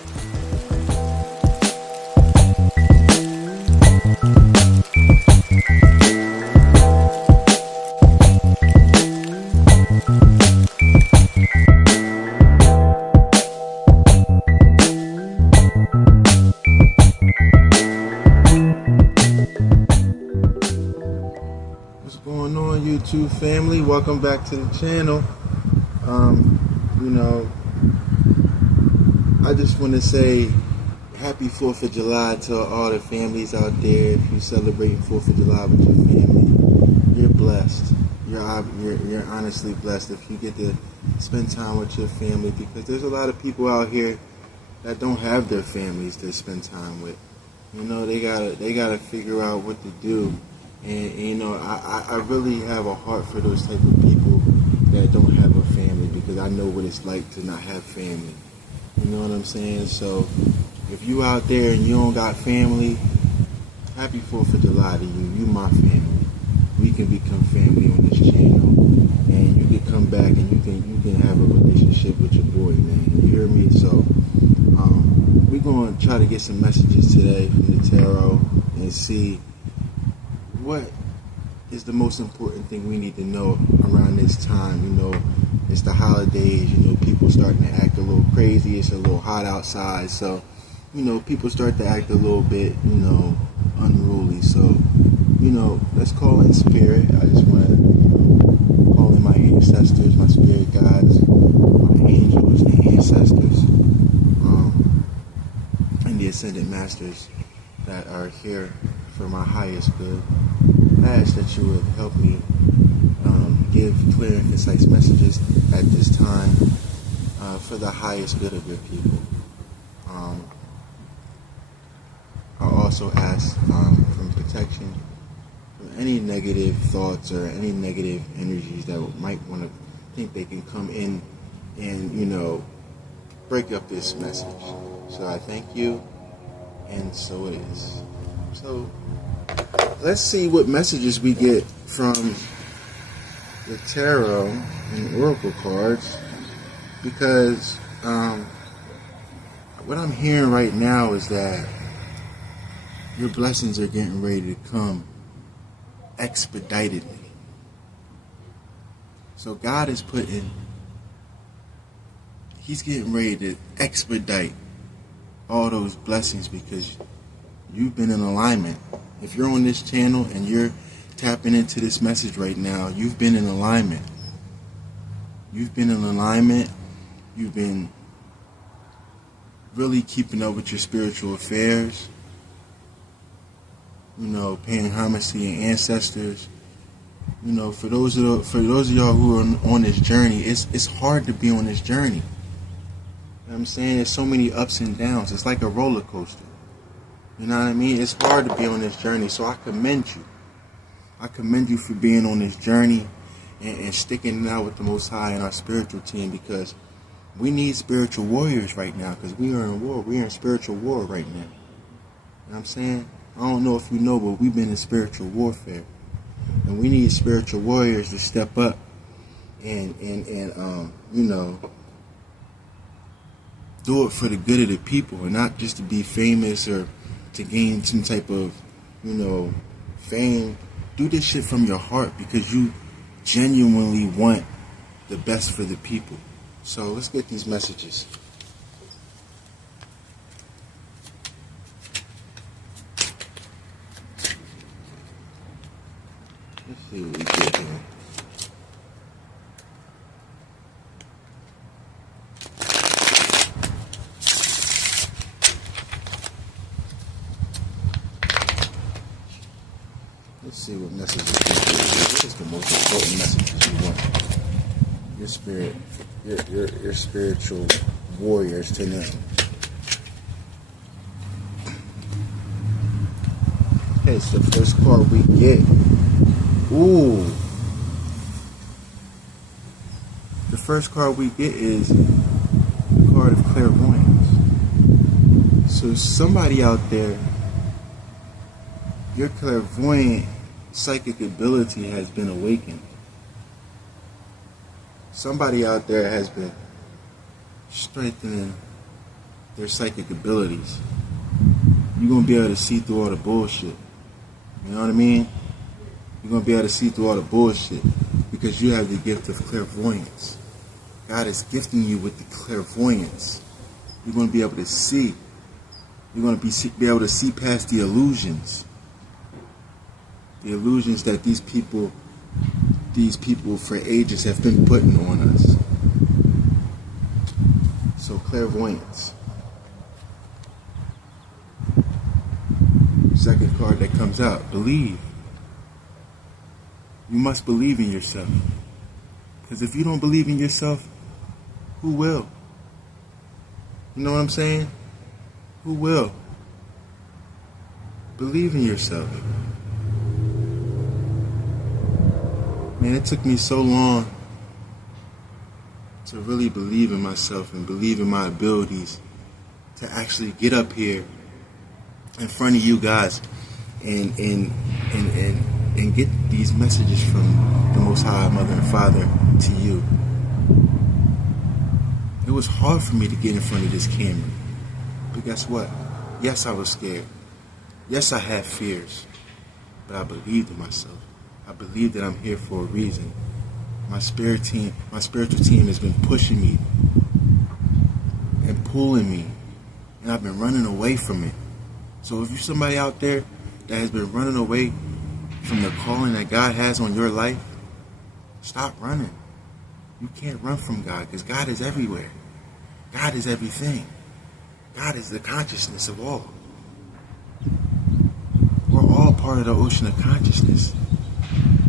What's going on, YouTube family? Welcome back to the channel. I just want to say happy 4th of July to all the families out there. If you're celebrating 4th of July with your family, you're blessed. You're honestly blessed if you get to spend time with your family, because there's a lot of people out here that don't have their families to spend time with. They gotta figure out what to do. And I really have a heart for those type of people that don't have a family, because I know what it's like to not have family. You know what I'm saying? So if you out there and you don't got family, happy 4th of July to you. You my family. We can become family on this channel, and you can come back and you can have a relationship with your boy, man. You hear me? So we're gonna try to get some messages today from the tarot and see what is the most important thing we need to know around this time. It's the holidays. People starting to act a little crazy. It's a little hot outside, so people start to act a little bit unruly. So let's call in spirit. I just want to call in my ancestors, my spirit guides, my angels, the ancestors, and the ascended masters that are here for my highest good. I ask that you would help me give clear and concise messages at this time for the highest good of your people. I also ask for protection from any negative thoughts or any negative energies that might want to think they can come in and break up this message. So I thank you, and so it is. So let's see what messages we get from the tarot and oracle cards, because what I'm hearing right now is that your blessings are getting ready to come expeditedly. So God is He's getting ready to expedite all those blessings, because you've been in alignment. If you're on this channel and you're tapping into this message right now, you've been in alignment. You've been in alignment. You've been really keeping up with your spiritual affairs. Paying homage to your ancestors. For those of y'all who are on this journey, it's hard to be on this journey. You know what I'm saying? There's so many ups and downs. It's like a roller coaster. You know what I mean? It's hard to be on this journey, so I commend you. I commend you for being on this journey and sticking it out with the Most High and our spiritual team, because we need spiritual warriors right now, because we are in war. We are in spiritual war right now. You know what I'm saying? I don't know if you know, but we've been in spiritual warfare. And we need spiritual warriors to step up and do it for the good of the people, and not just to be famous or to gain some type of, fame. Do this shit from your heart, because you genuinely want the best for the people. So let's get these messages. Let's see what we get here. Let's see what messages you get. What is the most important messages you want your spirit, your spiritual warriors to know? Okay, so the first card we get. Ooh. The first card we get is the card of clairvoyance. So somebody out there, your clairvoyant psychic ability has been awakened. Somebody out there has been strengthening their psychic abilities. You're going to be able to see through all the bullshit. You know what I mean? You're going to be able to see through all the bullshit because you have the gift of clairvoyance. God is gifting you with the clairvoyance. You're going to be able to see. You're going to be able to see past the illusions. The illusions that these people for ages have been putting on us. So clairvoyance. Second card that comes out, believe. You must believe in yourself. Because if you don't believe in yourself, who will? You know what I'm saying? Who will? Believe in yourself. Man, it took me so long to really believe in myself and believe in my abilities to actually get up here in front of you guys and get these messages from the Most High, Mother and Father, to you. It was hard for me to get in front of this camera. But guess what? Yes, I was scared. Yes, I had fears. But I believed in myself. I believe that I'm here for a reason. My spiritual team has been pushing me and pulling me. And I've been running away from it. So if you're somebody out there that has been running away from the calling that God has on your life, stop running. You can't run from God because God is everywhere. God is everything. God is the consciousness of all. We're all part of the ocean of consciousness.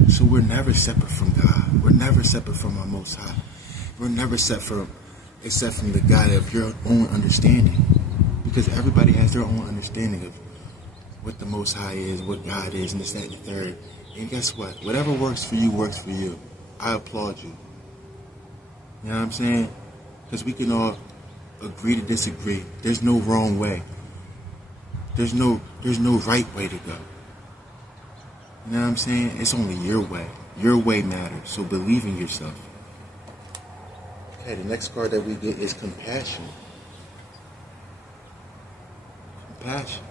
So we're never separate from God. We're never separate from our Most High. We're never except from the God of your own understanding. Because everybody has their own understanding of what the Most High is, what God is, and this, that, and the third. And guess what? Whatever works for you, works for you. I applaud you. You know what I'm saying? Because we can all agree to disagree. There's no wrong way. There's no right way to go. You know what I'm saying? It's only your way. Your way matters. So believe in yourself. Okay, the next card that we get is compassion. Compassion.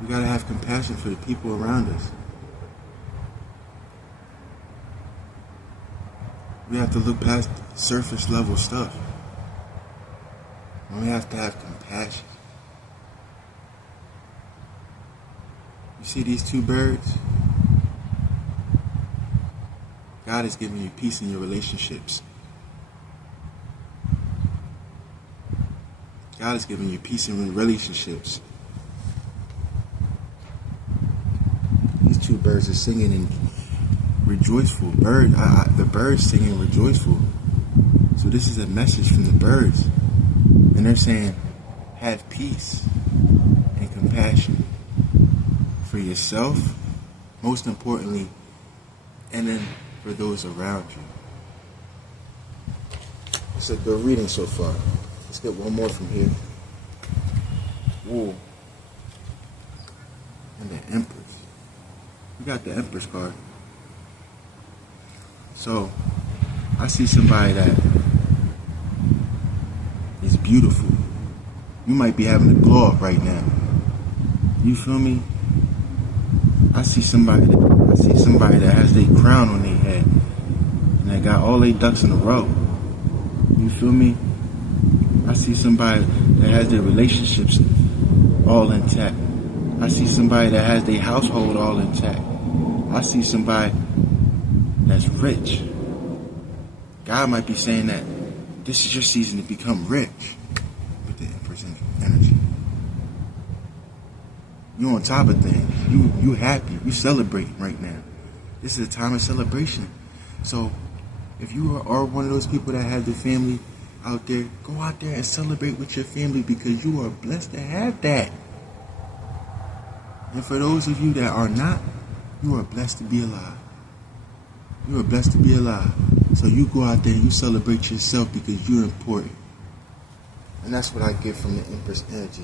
We gotta have compassion for the people around us. We have to look past surface level stuff. And we have to have compassion. You see these two birds? God is giving you peace in your relationships. God is giving you peace in relationships. These two birds are singing and rejoiceful. The birds singing rejoiceful. So this is a message from the birds. And they're saying, have peace and compassion for yourself, most importantly, and then for those around you. It's a good reading so far. Let's get one more from here. Whoa. And the Empress. We got the Empress card. So, I see somebody that is beautiful. You might be having a glow up right now. You feel me? I see somebody that has their crown on their head and they got all their ducks in a row. You feel me? I see somebody that has their relationships all intact. I see somebody that has their household all intact. I see somebody that's rich. God might be saying that this is your season to become rich with the Empress energy. You on top of things. You happy. You celebrating right now. This is a time of celebration. So if you are one of those people that have their family out there, go out there and celebrate with your family because you are blessed to have that. And for those of you that are not, you are blessed to be alive. You are blessed to be alive. So you go out there and you celebrate yourself because you're important. And that's what I get from the Empress energy.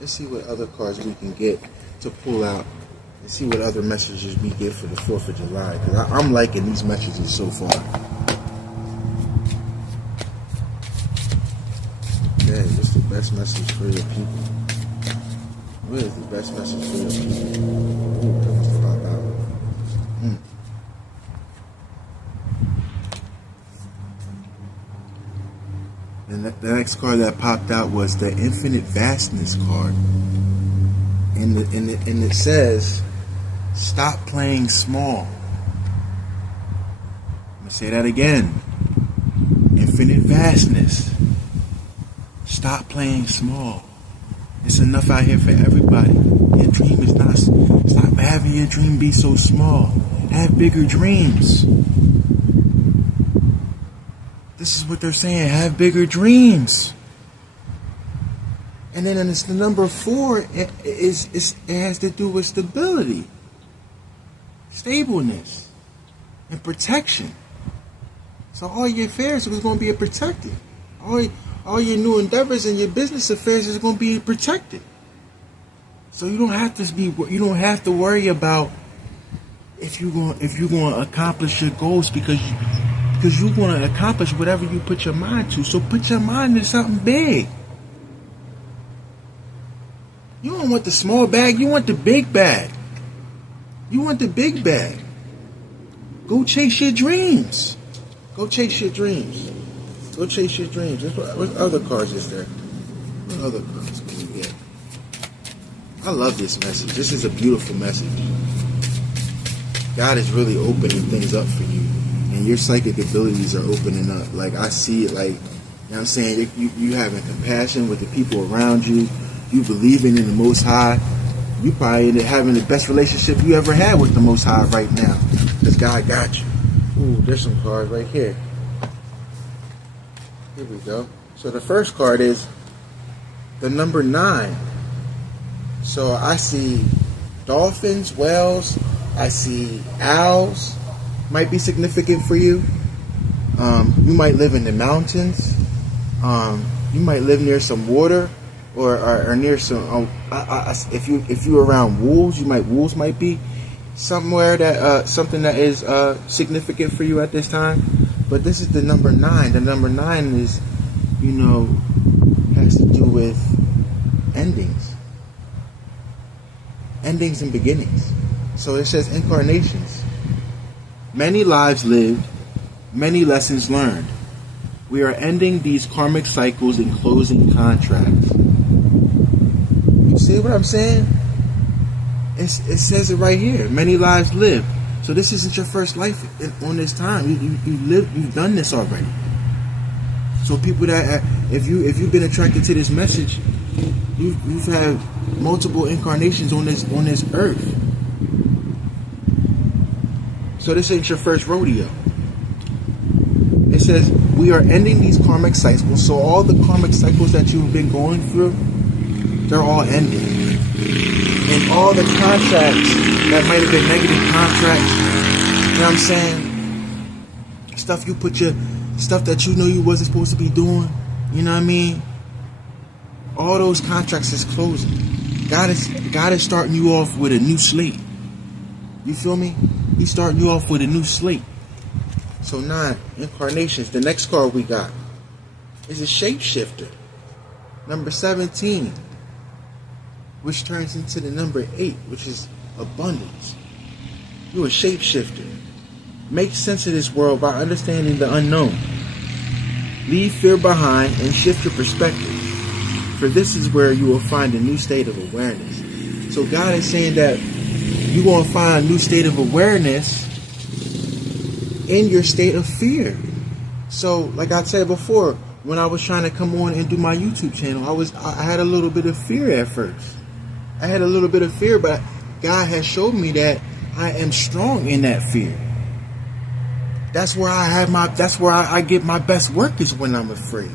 Let's see what other cards we can get to pull out. Let's see what other messages we get for the 4th of July. Because I'm liking these messages so far. best message for your people? What is the best message for your people? Ooh, that wants to pop out. And the next card that popped out was the Infinite Vastness card. And it says, stop playing small. I'm going to say that again. Infinite Vastness. Stop playing small. It's enough out here for everybody. Your dream is not... Stop having your dream be so small. Have bigger dreams. This is what they're saying. Have bigger dreams. And then it's the number 4. It has to do with stability, stableness, and protection. So all your affairs is going to be protected. All your new endeavors and your business affairs is going to be protected. So you don't have to worry about if you're going to accomplish your goals because you're going to accomplish whatever you put your mind to. So put your mind to something big. You don't want the small bag, you want the big bag. You want the big bag. Go chase your dreams. Go chase your dreams. Go chase your dreams. What other cards is there? What other cards can you get? I love this message. This is a beautiful message. God is really opening things up for you. And your psychic abilities are opening up. Like, I see it, like, you know what I'm saying? You having compassion with the people around you. You believing in the Most High. You probably end up having the best relationship you ever had with the Most High right now. Because God got you. Ooh, there's some cards right here. Here we go. So the first card is the number 9. So I see dolphins, whales. I see owls. Might be significant for you. You might live in the mountains. You might live near some water, or near some. If you're around wolves, wolves might be somewhere that something that is significant for you at this time. But this is the number 9. The number 9 is, has to do with endings and beginnings. So it says incarnations. Many lives lived, many lessons learned. We are ending these karmic cycles and closing contracts. You see what I'm saying? It says it right here. Many lives lived. So this isn't your first life on this time. You've done this already. So people that, if you've been attracted to this message, you've had multiple incarnations on this earth. So this ain't your first rodeo. It says, we are ending these karmic cycles. So all the karmic cycles that you've been going through, they're all ending. And all the contracts that might have been negative contracts, you know what I'm saying? Stuff that you wasn't supposed to be doing, you know what I mean? All those contracts is closing. God is starting you off with a new slate. You feel me? He's starting you off with a new slate. So 9, incarnations. The next card we got is a shapeshifter. Number 17, which turns into the number 8, which is abundance. You're a shapeshifter. Make sense of this world by understanding the unknown. Leave fear behind and shift your perspective. For this is where you will find a new state of awareness. So God is saying that you're going to find a new state of awareness in your state of fear. So, like I said before, when I was trying to come on and do my YouTube channel, I had a little bit of fear at first. I had a little bit of fear, but God has showed me that I am strong in that fear. That's where I get my best work, is when I'm afraid.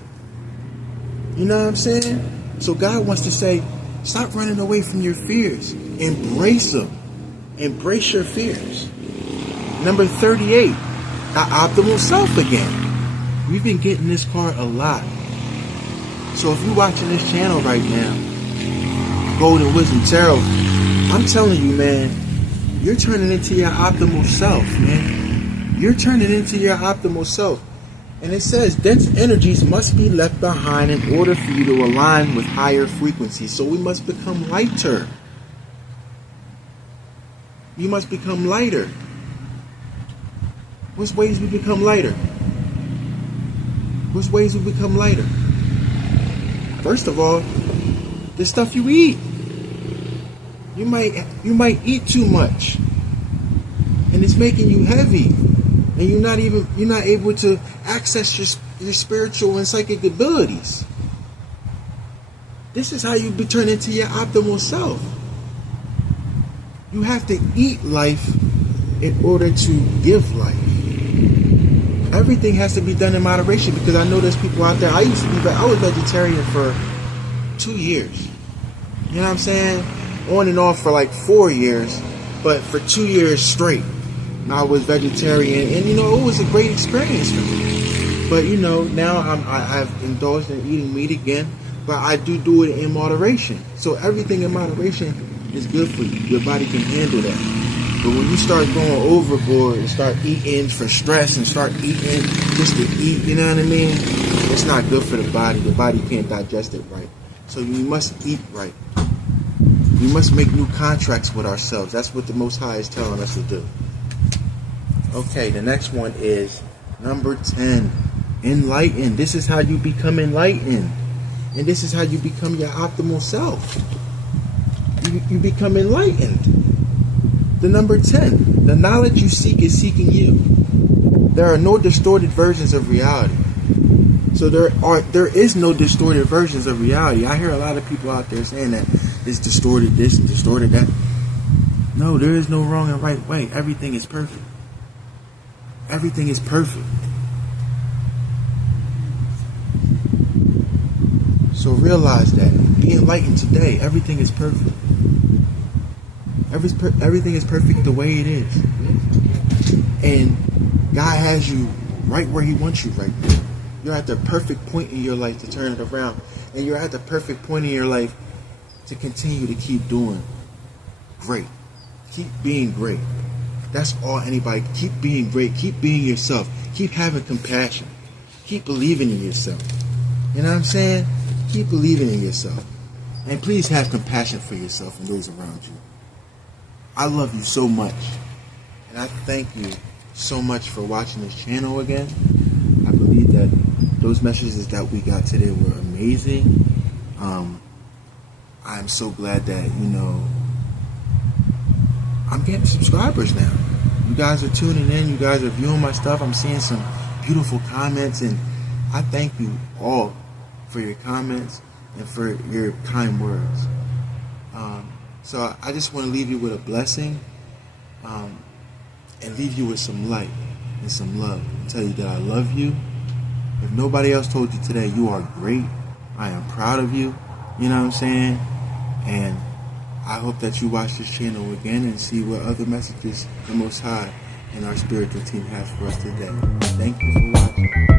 You know what I'm saying? So God wants to say, stop running away from your fears. Embrace them. Embrace your fears. Number 38, the optimal self again. We've been getting this card a lot. So if you're watching this channel right now, Golden Wisdom Tarot, I'm telling you, man, you're turning into your optimal self, man. You're turning into your optimal self. And it says dense energies must be left behind in order for you to align with higher frequencies. So we must become lighter. You must become lighter. What's ways we become lighter? What's ways we become lighter? First of all, the stuff you eat. You might eat too much, and it's making you heavy, and you're not able to access your spiritual and psychic abilities. This is how you turn into your optimal self. You have to eat life in order to give life. Everything has to be done in moderation, because I know there's people out there. I was vegetarian for 2 years. You know what I'm saying? On and off for like 4 years, but for 2 years straight, I was vegetarian, and it was a great experience for me. But now I've indulged in eating meat again, but I do it in moderation. So everything in moderation is good for you. Your body can handle that. But when you start going overboard and start eating for stress and start eating just to eat, you know what I mean? It's not good for the body. The body can't digest it right. So we must eat right. We must make new contracts with ourselves. That's what the Most High is telling us to do. Okay, the next one is number 10. Enlighten. This is how you become enlightened. And this is how you become your optimal self. You become enlightened. The number 10. The knowledge you seek is seeking you. There are no distorted versions of reality. So there is no distorted versions of reality. I hear a lot of people out there saying that it's distorted this and distorted that. No, there is no wrong and right way. Everything is perfect. Everything is perfect. So realize that. Be enlightened today. Everything is perfect. Everything is perfect the way it is. And God has you right where He wants you right now. You're at the perfect point in your life to turn it around. And you're at the perfect point in your life to continue to keep doing great. Keep being great. That's all anybody. Keep being great. Keep being yourself. Keep having compassion. Keep believing in yourself. You know what I'm saying? Keep believing in yourself. And please have compassion for yourself and those around you. I love you so much. And I thank you so much for watching this channel again. I believe that those messages that we got today were amazing. I'm so glad that, I'm getting subscribers now. You guys are tuning in. You guys are viewing my stuff. I'm seeing some beautiful comments, and I thank you all for your comments and for your kind words. So I just want to leave you with a blessing, and leave you with some light and some love, and tell you that I love you. If nobody else told you today, you are great. I am proud of you. You know what I'm saying? And I hope that you watch this channel again and see what other messages the Most High and our spiritual team has for us today. Thank you for watching.